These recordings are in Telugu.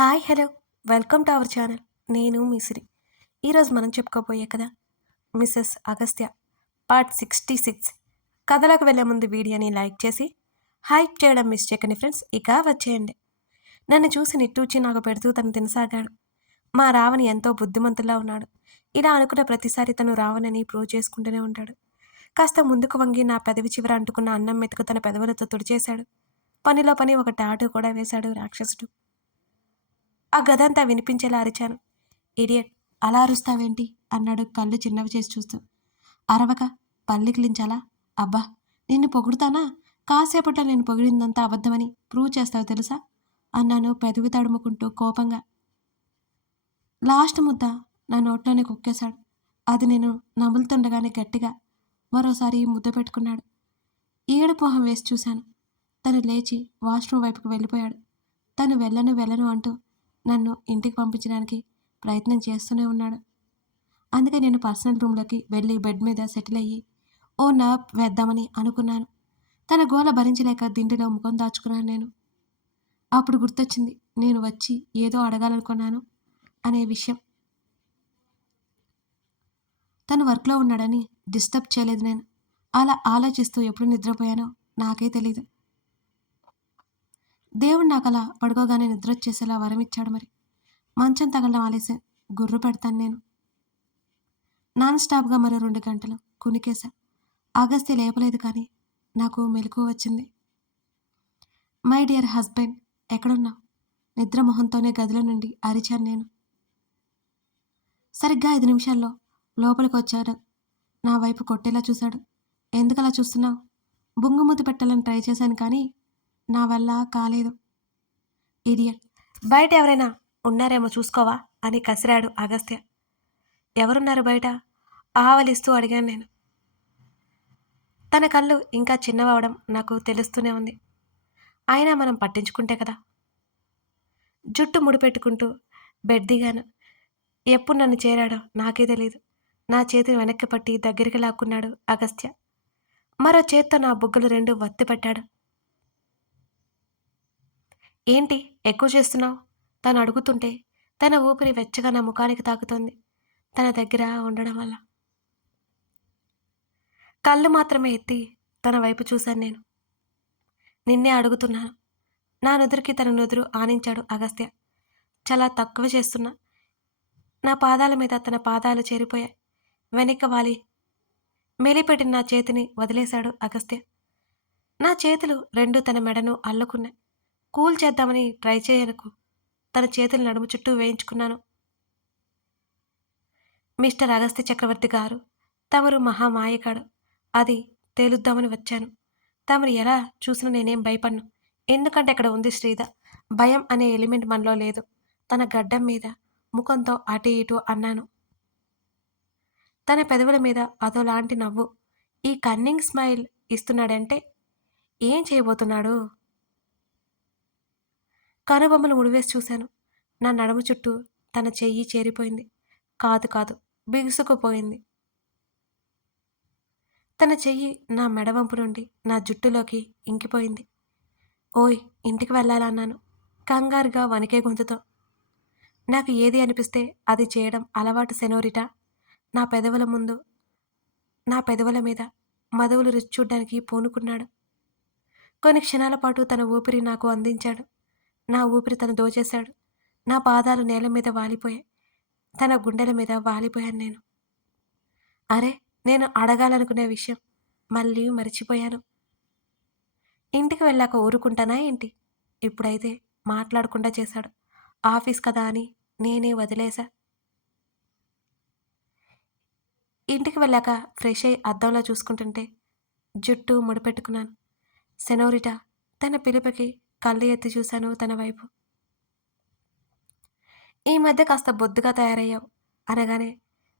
Hi hello welcome to our channel. నేను మీ సిరి. ఈరోజు మనం చెప్పుకోబోయే కథ మిసెస్ అగస్త్య పార్ట్ 66. కథలోకి వెళ్ళే ముందు వీడియోని లైక్ చేసి హైప్ చేయడం మిస్ చేయకండి ఫ్రెండ్స్. ఇక వచ్చేయండి. నన్ను చూసి నిట్టూచి నాకు పెడుతూ తను తినసాగాడు. మా రావణి ఎంతో బుద్ధిమంతులా ఉన్నాడు. ఇలా అనుకున్న ప్రతిసారి తను రావణని ప్రూవ్ చేసుకుంటూనే ఉంటాడు. కాస్త ముందుకు వంగి నా పెదవి చివర అంటుకున్న అన్నం మెతుకు తన పెదవులతో తుడిచేశాడు. పనిలో పని ఒక టాటూ కూడా వేశాడు రాక్షసుడు. ఆ గదంతా వినిపించేలా అరిచాను. ఇడియట్, అలా అరుస్తావేంటి అన్నాడు కళ్ళు చిన్నవి చేసి చూస్తూ. అరవక పల్లికిలించాలా? అబ్బా, నిన్ను పొగుడుతానా? కాసేపట్లో నేను పొగిడిందంతా అబద్ధమని ప్రూవ్ చేస్తావు తెలుసా అన్నాను పెదవి తడుముకుంటూ కోపంగా. లాస్ట్ ముద్ద నా నోట్లోనే కుక్కేశాడు. అది నేను నములుతుండగానే గట్టిగా మరోసారి ముద్ద పెట్టుకున్నాడు. ఏడుపు మొహం వేసి చూశాను. తను లేచి వాష్రూమ్ వైపుకు వెళ్ళిపోయాడు. తను వెళ్ళను వెళ్ళను అంటూ నన్ను ఇంటికి పంపించడానికి ప్రయత్నం చేస్తూనే ఉన్నాడు. అందుకే నేను పర్సనల్ రూమ్లోకి వెళ్ళి బెడ్ మీద సెటిల్ అయ్యి ఓ నర్ప్ వేద్దామని అనుకున్నాను. తన గోల భరించలేక దిండులో ముఖం దాచుకున్నాను నేను. అప్పుడు గుర్తొచ్చింది నేను వచ్చి ఏదో అడగాలనుకున్నాను అనే విషయం. తను వర్క్లో ఉన్నాడని డిస్టర్బ్ చేయలేదు నేను. అలా ఆలోచిస్తూ ఎప్పుడు నిద్రపోయానో నాకే తెలీదు. దేవుడు నాకలా పడుకోగానే నిద్రొచ్చేసేలా వరమిచ్చాడు మరి. మంచం తగలడం ఆలస్యం గుర్రు పెడతాను నేను. నాన్ స్టాప్గా మరో 2 గంటలు కునికేశా. అగస్త్య లేపలేదు కానీ నాకు మెలకువ వచ్చింది. మై డియర్ హస్బెండ్, ఎక్కడున్నావు? నిద్ర మొహంతోనే గదిలో నుండి అరిచాను నేను. సరిగ్గా 5 నిమిషాల్లో లోపలికి వచ్చాడు. నా వైపు కొట్టేలా చూశాడు. ఎందుకలా చూస్తున్నావు? బుంగుమూతి పెట్టాలని ట్రై చేశాను కానీ నా వల్ల కాలేదు. ఇడియట్, బయట ఎవరైనా ఉన్నారేమో చూసుకోవా అని కసిరాడు అగస్త్య. ఎవరున్నారు బయట? ఆవలిస్తూ అడిగాను నేను. తన కళ్ళు ఇంకా చిన్నవవడం నాకు తెలుస్తూనే ఉంది. అయినా మనం పట్టించుకుంటే కదా. జుట్టు ముడిపెట్టుకుంటూ బెడ్ దిగాను. ఎప్పుడు నన్ను చేరాడో నాకే తెలీదు. నా చేతిని వెనక్కి పట్టి దగ్గరికి లాక్కున్నాడు అగస్త్య. మరో చేత్తో నా బుగ్గలు 2 వత్తి పెట్టాడు. ఏంటి ఎక్కువ చేస్తున్నావు? తను అడుగుతుంటే తన ఊపిరి వెచ్చగా నా ముఖానికి తాకుతోంది. తన దగ్గర ఉండడం వల్ల. కళ్ళు మాత్రమే ఎత్తి తన వైపు చూశాను నేను. నిన్నే అడుగుతున్నాను. నా నుదురికి తన నుదురు ఆనించాడు అగస్త్య. చాలా తక్కువ చేస్తున్నా. నా పాదాల మీద తన పాదాలు చేరిపోయాయి. వెనక్కి వాలి మెలిపెట్టిన నా చేతిని వదిలేశాడు అగస్త్య. నా చేతులు 2 తన మెడను అల్లుకున్నాయి. కూల్ చేద్దామని ట్రై చేయనకు తన చేతులు నడుము చుట్టూ వేయించుకున్నాను. మిస్టర్ అగస్త్య చక్రవర్తి గారు, తమరు మహామాయకాడు. అది తేలుద్దామని వచ్చాను. తమరు ఎలా చూసినా నేనేం భయపడను. ఎందుకంటే ఇక్కడ ఉంది శ్రీధ. భయం అనే ఎలిమెంట్ మనలో లేదు. తన గడ్డం మీద ముఖంతో అటు ఇటు అన్నాను. తన పెదవుల మీద అదోలాంటి నవ్వు. ఈ కన్నింగ్ స్మైల్ ఇస్తున్నాడంటే ఏం చేయబోతున్నాడు? కనుబొమ్మలు ముడివేసి చూశాను. నా నడుము చుట్టూ తన చెయ్యి చేరిపోయింది. కాదు కాదు, బిగుసుకుపోయింది. తన చెయ్యి నా మెడవంపు నుండి నా జుట్టులోకి ఇంకిపోయింది. ఓయ్, ఇంటికి వెళ్ళాలన్నాను కంగారుగా వణికే గొంతుతో. నాకు ఏది అనిపిస్తే అది చేయడం అలవాటు సెనోరిటా. నా పెదవుల ముందు నా పెదవుల మీద మదవులు రుచి చూడ్డానికి పూనుకున్నాడు. కొన్ని క్షణాల పాటు తన ఊపిరి నాకు అందించాడు. నా ఊపిరి తను దోచేశాడు. నా పాదాలు నేల మీద వాలిపోయాయి. తన గుండెల మీద వాలిపోయాను నేను. అరే, నేను అడగాలనుకునే విషయం మళ్ళీ మర్చిపోయాను. ఇంటికి వెళ్ళాక ఊరుకుంటానా ఏంటి? ఇప్పుడైతే మాట్లాడకుండా చేశాడు. ఆఫీస్ కదా అని నేనే వదిలేశా. ఇంటికి వెళ్ళాక ఫ్రెష్ అయి అద్దంలో చూసుకుంటుంటే జుట్టు ముడిపెట్టుకున్నాను. సెనోరిటా తన పిలుపుకి కళ్ళు ఎత్తి చూశాను తన వైపు. ఈ మధ్య కాస్త బొద్దుగా తయారయ్యావు అనగానే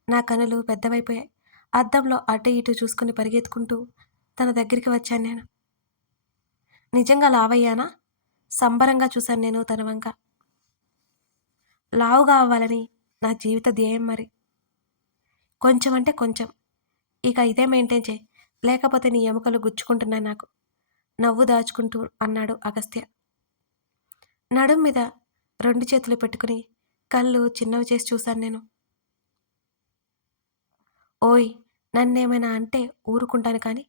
నా కనులు పెద్దవైపోయాయి. అద్దంలో అటు ఇటు చూసుకుని పరిగెత్తుకుంటూ తన దగ్గరికి వచ్చాను నేను. నిజంగా లావయ్యానా? సంబరంగా చూశాను నేను తన వంక. లావుగా అవ్వాలని నా జీవిత ధ్యేయం మరి. కొంచెం అంటే కొంచెం. ఇక ఇదే మెయింటైన్ చేయి, లేకపోతే నీ ఎముకలు గుచ్చుకుంటున్నాయి నాకు నవ్వు దాచుకుంటూ అన్నాడు అగస్త్య. నడుం మీద రెండు చేతులు పెట్టుకుని కళ్ళు చిన్నవి చేసి చూశాను నేను. ఓయ్! నన్నేమైనా అంటే ఊరుకుంటాను కానీ,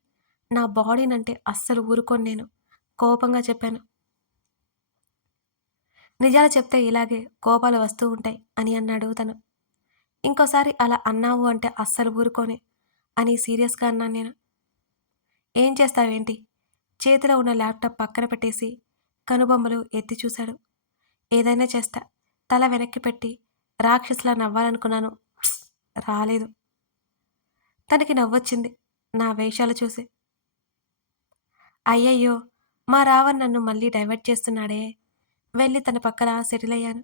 నా బాడీనంటే అస్సలు ఊరుకోను నేను. కోపంగా చెప్పాను. నిజాలు చెప్తే ఇలాగే కోపాలు వస్తూ ఉంటాయి అని అన్నాడు తను. ఇంకోసారి అలా అన్నావు అంటే అస్సలు ఊరుకోనే అని సీరియస్‌గా అన్నాను నేను. ఏం చేస్తావేంటి? చేతిలో ఉన్న ల్యాప్‌టాప్ పక్కన పెట్టేసి కనుబొమ్మలు ఎత్తి చూశాడు. ఏదైనా చేస్తా. తల వెనక్కి పెట్టి రాక్షసిలా నవ్వాలనుకున్నాను. రాలేదు. తనకి నవ్వొచ్చింది నా వేషాలు చూసి. అయ్యయ్యో! మా రావణ్ నన్ను మళ్ళీ డైవర్ట్ చేస్తున్నాడే! వెళ్ళి తన పక్కన సెటిల్ అయ్యాను.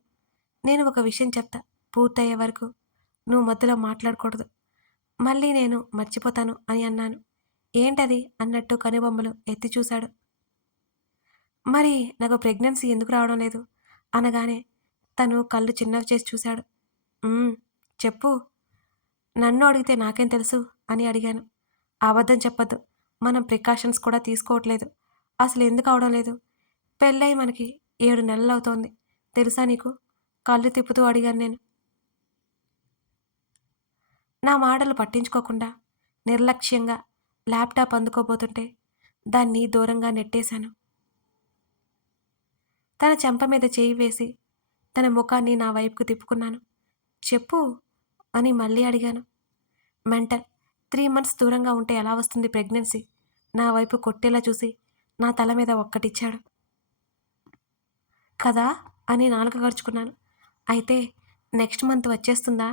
నేను ఒక విషయం చెప్తా. పూర్తయ్యే వరకు నువ్వు మధ్యలో మాట్లాడకూడదు. మళ్ళీ నేను మర్చిపోతాను అని అన్నాను. ఏంటది అన్నట్టు కనుబొమ్మలు ఎత్తి చూశాడు. మరి నాకు ప్రెగ్నెన్సీ ఎందుకు రావడం లేదు అనగానే తను కళ్ళు చిన్నవి చేసి చూశాడు. చెప్పు. నన్ను అడిగితే నాకేం తెలుసు అని అడిగాను. అబద్ధం చెప్పొద్దు. మనం ప్రికాషన్స్ కూడా తీసుకోవట్లేదు. అసలు ఎందుకు అవడం లేదు? పెళ్ళై మనకి 7 నెలలవుతోంది. తెలుసా నీకు? కళ్ళు తిప్పుతూ అడిగాను నేను. నా మాటలు పట్టించుకోకుండా నిర్లక్ష్యంగా ల్యాప్‌టాప్ అందుకోబోతుంటే దాన్ని దూరంగా నెట్టేశాను. తన చెంప మీద చేయి వేసి తన ముఖాన్ని నా వైపుకు తిప్పుకున్నాను. చెప్పు అని మళ్ళీ అడిగాను. మెంటల్. 3 మంత్స్ దూరంగా ఉంటే ఎలా వస్తుంది ప్రెగ్నెన్సీ? నా వైపు కొట్టేలా చూసి నా తల మీద ఒక్కటిచ్చాడు. కదా అని నాలుక గరుచుకున్నాను. అయితే నెక్స్ట్ మంత్ వచ్చేస్తుందా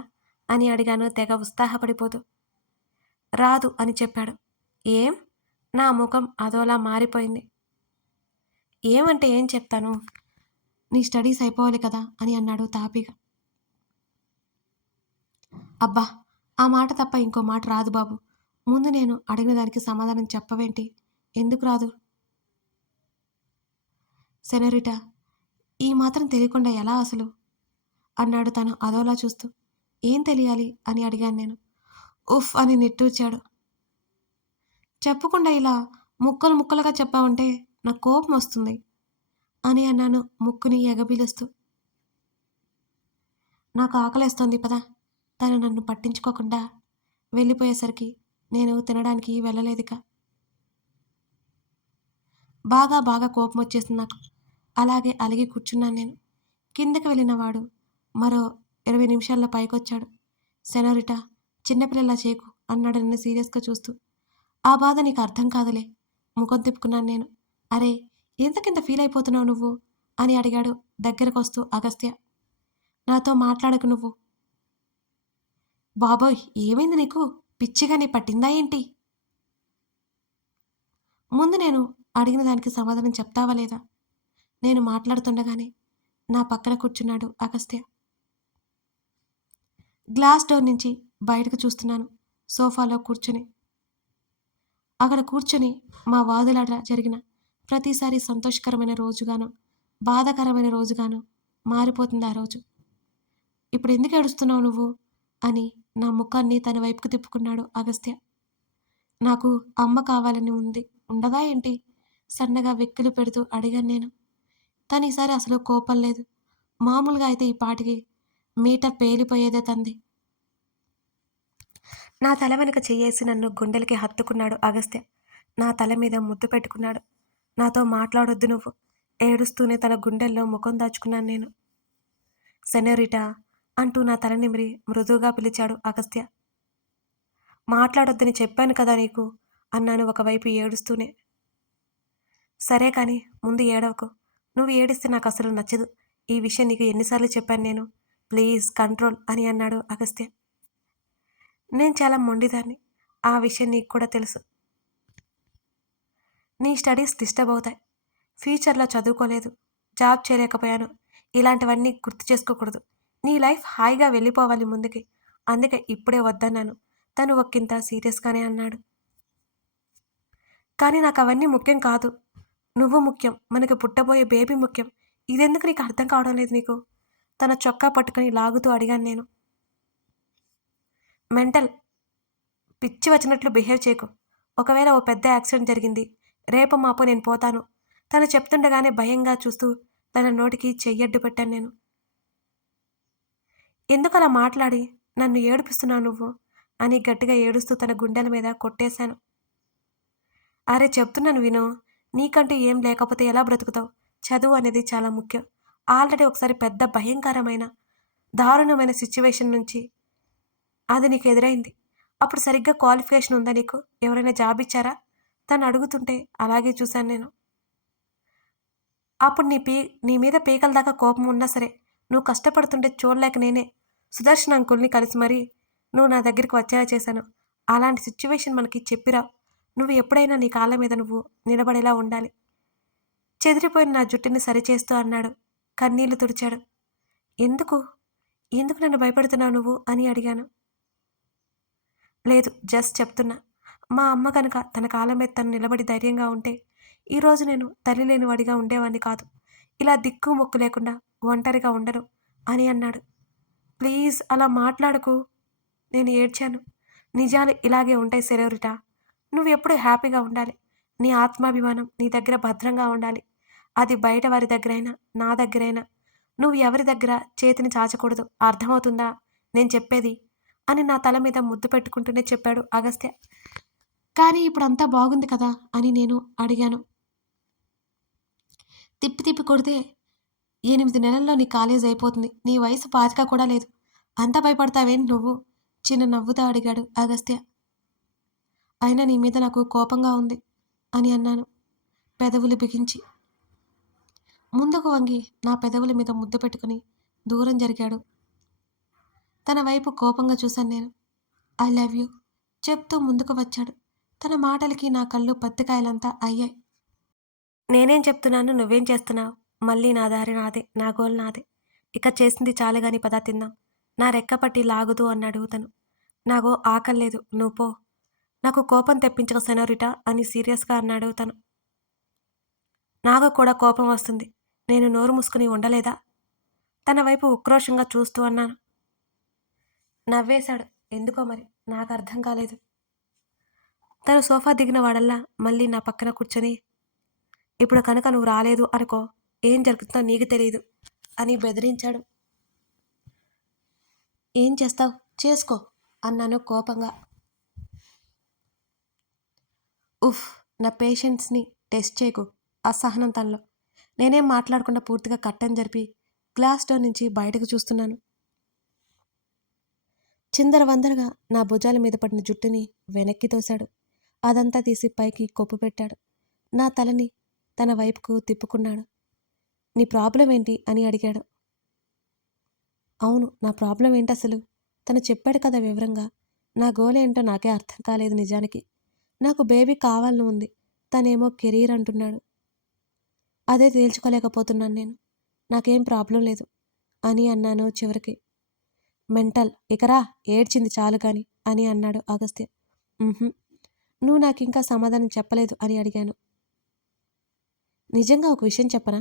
అని అడిగాను తెగ ఉత్సాహపడిపోతూ. రాదు అని చెప్పాడు. ఏం? నా ముఖం అదోలా మారిపోయింది. ఏమంటే ఏం చెప్తాను? నీ స్టడీస్ అయిపోవాలి కదా అని అన్నాడు తాపీగా. అబ్బా! ఆ మాట తప్ప ఇంకో మాట రాదు బాబు. ముందు నేను అడిగిన దానికి సమాధానం చెప్పవేంటి? ఎందుకు రాదు? సెనోరిటా, ఈ మాత్రం తెలియకుండా ఎలా అసలు? అన్నాడు తను అదోలా చూస్తూ. ఏం తెలియాలి అని అడిగాను నేను. ఉఫ్ అని నిట్టూర్చాడు. చెప్పకుండా ఇలా ముక్కలు ముక్కలుగా చెప్పావంటే నాకు కోపం వస్తుంది అని అన్నాను ముక్కుని ఎగబీలుస్తూ. నాకు ఆకలేస్తోంది పద. తను నన్ను పట్టించుకోకుండా వెళ్ళిపోయేసరికి నేను తినడానికి వెళ్ళలేదిక. బాగా బాగా కోపం వచ్చేసింది నాకు. అలాగే అలిగి కూర్చున్నాను నేను. కిందకి వెళ్ళిన వాడు మరో 20 నిమిషాల్లో పైకొచ్చాడు. సెనోరిటా, చిన్నపిల్లలా చేయకు అన్నాడు నన్ను సీరియస్గా చూస్తూ. ఆ బాధ నీకు అర్థం కాదులే. ముఖం తిప్పుకున్నాను నేను. అరే, ఎందుకింత ఫీల్ అయిపోతున్నావు నువ్వు అని అడిగాడు దగ్గరకొస్తూ అగస్త్య. నాతో మాట్లాడకు నువ్వు. బాబోయ్, ఏమైంది నీకు? పిచ్చిగాని పట్టిందా ఏంటి? ముందు నేను అడిగిన దానికి సమాధానం చెప్తావా లేదా? నేను మాట్లాడుతుండగానే నా పక్కన కూర్చున్నాడు అగస్త్య. గ్లాస్ డోర్ నుంచి బయటకు చూస్తున్నాను సోఫాలో కూర్చుని. అక్కడ కూర్చొని మా వాదులాట జరిగిన ప్రతిసారి సంతోషకరమైన రోజుగాను, బాధాకరమైన రోజుగాను మారిపోతుంది ఆ రోజు. ఇప్పుడు ఎందుకు ఏడుస్తున్నావు నువ్వు అని నా ముఖాన్ని తన వైపుకు తిప్పుకున్నాడు అగస్త్య. నాకు అమ్మ కావాలని ఉంది. ఉండదా ఏంటి? సన్నగా వెక్కిలు పెడుతూ అడిగాను నేను. తను ఈసారి అసలు కోపం లేదు. మామూలుగా అయితే ఈ పాటికి మీటర్ పేలిపోయేదే తంది. నా తల వెనుక చెయ్యేసి నన్ను గుండెలకి హత్తుకున్నాడు అగస్త్య. నా తల మీద ముద్దు పెట్టుకున్నాడు. నాతో మాట్లాడొద్దు నువ్వు. ఏడుస్తూనే తన గుండెల్లో ముఖం దాచుకున్నాను నేను. సెనోరిటా అంటూ నా తల నిమిరి మృదువుగా పిలిచాడు అగస్త్య. మాట్లాడొద్దని చెప్పాను కదా నీకు అన్నాను ఒకవైపు ఏడుస్తూనే. సరే కానీ ముందు ఏడవకు. నువ్వు ఏడిస్తే నాకు అసలు నచ్చదు. ఈ విషయం నీకు ఎన్నిసార్లు చెప్పాను నేను. ప్లీజ్ కంట్రోల్ అని అన్నాడు అగస్త్య. నేను చాలా మొండిదాన్ని. ఆ విషయం నీకు కూడా తెలుసు. నీ స్టడీస్ డిస్టర్బ్ అవుతాయి. ఫ్యూచర్లో చదువుకోలేదు, జాబ్ చేయలేకపోయాను. ఇలాంటివన్నీ గుర్తు చేసుకోకూడదు. నీ లైఫ్ హాయిగా వెళ్ళిపోవాలి ముందుకి. అందుకే ఇప్పుడే వద్దన్నాను. తను ఒక్కింత సీరియస్గానే అన్నాడు. కానీ నాకు అవన్నీ ముఖ్యం కాదు. నువ్వు ముఖ్యం. మనకు పుట్టబోయే బేబీ ముఖ్యం. ఇదెందుకు నీకు అర్థం కావడం లేదు నీకు? తన చొక్కా పట్టుకుని లాగుతూ అడిగాను నేను. మెంటల్. పిచ్చి వచ్చినట్లు బిహేవ్ చేయకు. ఒకవేళ ఓ పెద్ద యాక్సిడెంట్ జరిగింది. రేపు మాపు నేను పోతాను. తను చెప్తుండగానే భయంగా చూస్తూ తన నోటికి చెయ్యడ్డు పెట్టాను నేను. ఎందుకలా మాట్లాడి నన్ను ఏడిపిస్తున్నావు నువ్వు అని గట్టిగా ఏడుస్తూ తన గుండెల మీద కొట్టేశాను. అరే చెప్తున్నాను విను. నీకంటూ ఏం లేకపోతే ఎలా బ్రతుకుతావు? చదువు అనేది చాలా ముఖ్యం. ఆల్రెడీ ఒకసారి పెద్ద భయంకరమైన, దారుణమైన సిట్యుయేషన్ నుంచి అది నీకు ఎదురైంది. అప్పుడు సరిగ్గా క్వాలిఫికేషన్ ఉందా నీకు? ఎవరైనా జాబ్ ఇచ్చారా? తను అడుగుతుంటే అలాగే చూశాను నేను. అప్పుడు నీ మీద పీకల దాకా కోపం ఉన్నా సరే, నువ్వు కష్టపడుతుంటే చూడలేక నేనే సుదర్శన్ అంకుల్‌ని కలిసి మరీ నువ్వు నా దగ్గరికి వచ్చేలా చేశాను. అలాంటి సిట్యుయేషన్ మనకి చెప్పిరావు. నువ్వు ఎప్పుడైనా నీ కాళ్ళ మీద నువ్వు నిలబడేలా ఉండాలి. చెదిరిపోయిన నా జుట్టుని సరిచేస్తూ అన్నాడు. కన్నీళ్లు తుడిచాడు. ఎందుకు? ఎందుకు నన్ను భయపెడుతున్నావు నువ్వు అని అడిగాను. లేదు జస్ట్ చెప్తున్నా. మా అమ్మ కనుక తన కాళ్ళ మీద తను నిలబడి ధైర్యంగా ఉంటే, ఈరోజు నేను తల్లి లేని వాడిగా ఉండేవాడిని కాదు. ఇలా దిక్కు మొక్కు లేకుండా ఒంటరిగా ఉండను అని అన్నాడు. ప్లీజ్ అలా మాట్లాడకు. నేను ఏడ్చాను. నిజాలు ఇలాగే ఉంటాయి సెలవురిటా. నువ్వెప్పుడు హ్యాపీగా ఉండాలి. నీ ఆత్మాభిమానం నీ దగ్గర భద్రంగా ఉండాలి. అది బయట వారి దగ్గరైనా, నా దగ్గరైనా. నువ్వు ఎవరి దగ్గర చేతిని చాచకూడదు. అర్థమవుతుందా నేను చెప్పేది? అని నా తల మీద ముద్దు పెట్టుకుంటూనే చెప్పాడు అగస్త్య. కానీ ఇప్పుడంతా బాగుంది కదా అని నేను అడిగాను. తిప్పి తిప్పి కొడితే 8 నెలల్లో నీ కాలేజ్ అయిపోతుంది. నీ వయసు 25 కూడా లేదు. అంత భయపడతావేంటి నువ్వు? చిన్న నవ్వుతా అడిగాడు అగస్త్య. అయినా నీ మీద నాకు కోపంగా ఉంది అని అన్నాను పెదవులు బిగించి. ముందుకు వంగి నా పెదవుల మీద ముద్దు పెట్టుకుని దూరం జరిగాడు. తన వైపు కోపంగా చూశాను నేను. ఐ లవ్ యూ చెప్తూ ముందుకు వచ్చాడు. తన మాటలకి నా కళ్ళు పత్తికాయలంతా అయ్యాయి. నేనేం చెప్తున్నాను, నువ్వేం చేస్తున్నావు? మళ్ళీ నా దారి నాదే, నా గోల్ నాదే. ఇక చేసింది చాలు గాని పద తిందాం. నా రెక్క పట్టి లాగుతూ అన్నాడు తను. నాకో ఆకల్లేదు, నువ్వు పో. నాకు కోపం తెప్పించక సెనోరిటా అని సీరియస్గా అన్నాడు తను. నాకు కూడా కోపం వస్తుంది. నేను నోరు మూసుకుని ఉండలేదా? తన వైపు ఉక్రోషంగా చూస్తూ అన్నాను. నవ్వేశాడు. ఎందుకో మరి నాకు అర్థం కాలేదు. తను సోఫా దిగిన వాడల్లా మళ్ళీ నా పక్కన కూర్చొని, ఇప్పుడు కనుక నువ్వు రాలేదు అనుకో, ఏం జరుగుతుందో నీకు తెలియదు అని బెదిరించాడు. ఏం చేస్తావు చేసుకో అన్నాను కోపంగా. ఉఫ్, నా పేషెన్స్ని టెస్ట్ చేయకు. అసహనం తనలో. నేనేం మాట్లాడకుండా పూర్తిగా కట్టని జరిపి గ్లాస్ డోర్ నుంచి బయటకు చూస్తున్నాను. చిందరవందరగా నా భుజాల మీద పడిన జుట్టుని వెనక్కి తోశాడు. అదంతా తీసి పైకి కొప్పు పెట్టాడు. నా తలని తన వైపుకు తిప్పుకున్నాడు. నీ ప్రాబ్లం ఏంటి అని అడిగాడు. అవును, నా ప్రాబ్లం ఏంటసలు? తను చెప్పాడు కదా వివరంగా. నా గోల్ ఏంటో నాకే అర్థం కాలేదు నిజానికి. నాకు బేబీ కావాలని ఉంది. తనేమో కెరీర్ అంటున్నాడు. అదే తేల్చుకోలేకపోతున్నాను నేను. నాకేం ప్రాబ్లం లేదు అని అన్నాను చివరికి. మెంటల్, ఇకరా ఏడ్చింది చాలు కాని అని అన్నాడు అగస్త్య. నువ్వు నాకింకా సమాధానం చెప్పలేదు అని అడిగాను. నిజంగా ఒక విషయం చెప్పనా?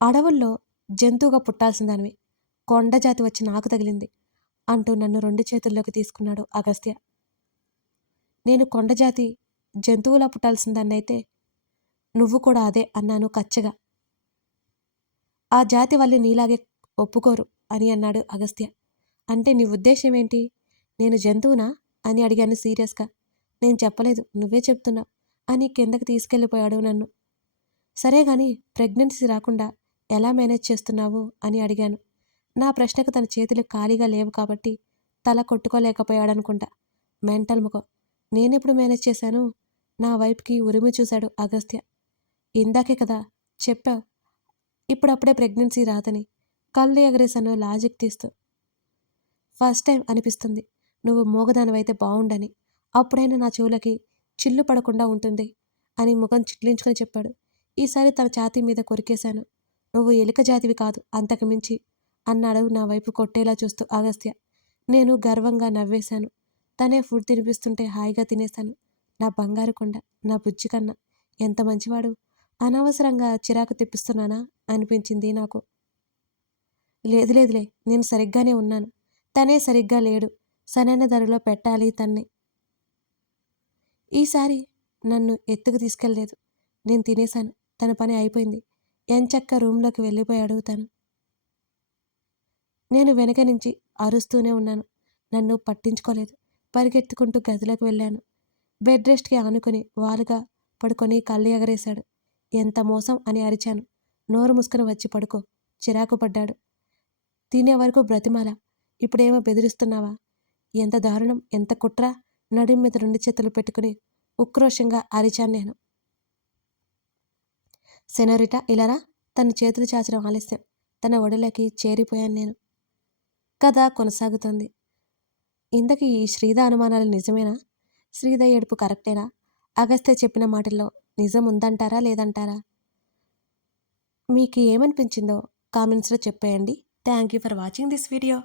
అడవుల్లో జంతువుగా పుట్టాల్సిందానివి. కొండజాతి వచ్చి నాకు తగిలింది అంటూ నన్ను 2 చేతుల్లోకి తీసుకున్నాడు అగస్త్య. నేను కొండజాతి జంతువులా పుట్టాల్సిందాన్నైతే నువ్వు కూడా అదే అన్నాను కచ్చగా. ఆ జాతి వాళ్ళు నీలాగే ఒప్పుకోరు అని అన్నాడు అగస్త్య. అంటే నీ ఉద్దేశం ఏంటి? నేను జంతువునా అని అడిగాను సీరియస్గా. నేను చెప్పలేదు, నువ్వే చెప్తున్నావు అని కిందకి తీసుకెళ్ళిపోయాడు నన్ను. సరే గాని ప్రెగ్నెన్సీ రాకుండా ఎలా మేనేజ్ చేస్తున్నావు అని అడిగాను. నా ప్రశ్నకు తన చేతులు ఖాళీగా లేవు కాబట్టి తల కొట్టుకోలేకపోయాడనుకుంటా. మెంటల్ ముఖం. నేనెప్పుడు మేనేజ్ చేశాను? నా వైపుకి ఉరిమి చూశాడు అగస్త్య. ఇందాకే కదా చెప్పావు ఇప్పుడప్పుడే ప్రెగ్నెన్సీ రాదని. కళ్ళు ఎగరేశాను లాజిక్ తీస్తూ. ఫస్ట్ టైం అనిపిస్తుంది నువ్వు మూగదానివైతే బావుండని. అప్పుడైనా నా చెవులకి చిల్లు పడకుండా ఉంటుంది అని ముఖం చిట్లించుకొని చెప్పాడు. ఈసారి తన ఛాతీ మీద కొరికేశాను. నువ్వు ఎలుక జాతివి కాదు, అంతకు మించి అన్నాడు నా వైపు కొట్టేలా చూస్తూ అగస్త్య. నేను గర్వంగా నవ్వేశాను. తనే ఫుడ్ తినిపిస్తుంటే హాయిగా తినేశాను. నా బంగారు కొండ, నా బుజ్జి కన్నా ఎంత మంచివాడు. అనవసరంగా చిరాకు తెప్పిస్తున్నానా అనిపించింది నాకు. లేదులే, నేను సరిగ్గానే ఉన్నాను. తనే సరిగ్గా లేడు. సరైన దారిలో పెట్టాలి తన్నే. ఈసారి నన్ను ఎత్తుకు తీసుకెళ్ళలేదు. నేను తినేశాను. తన పని అయిపోయింది. ఎంచక్కా రూమ్లోకి వెళ్ళిపోయాడు తను. నేను వెనక నుంచి అరుస్తూనే ఉన్నాను. నన్ను పట్టించుకోలేదు. పరిగెత్తుకుంటూ గదిలోకి వెళ్ళాను. బెడ్ రెస్ట్‌కి ఆనుకొని వాలుగా పడుకొని కళ్ళు ఎగరేశాడు. ఎంత మోసం అని అరిచాను. నోరు మూసుకొని వచ్చి పడుకో. చిరాకు పడ్డాడు. తినే వరకు బ్రతిమాల. ఇప్పుడేమో బెదిరిస్తున్నావా? ఎంత దారుణం! ఎంత కుట్ర! నడుం మీద 2 చేతులు పెట్టుకుని ఉక్రోషంగా అరిచాను నేను. సెనోరిటా ఇలారా. తన చేతులు చాచడం ఆలస్యం. తన ఒడిలోకి చేరిపోయాను నేను. కథ కొనసాగుతుంది. ఇంతకీ ఈ శ్రీధ అనుమానాలు నిజమేనా? శ్రీధ ఏడుపు కరెక్టేనా? అగస్త్య చెప్పిన మాటల్లో నిజం ఉందంటారా లేదంటారా? మీకు ఏమనిపించిందో కామెంట్స్లో చెప్పేయండి. Thank you for watching this video.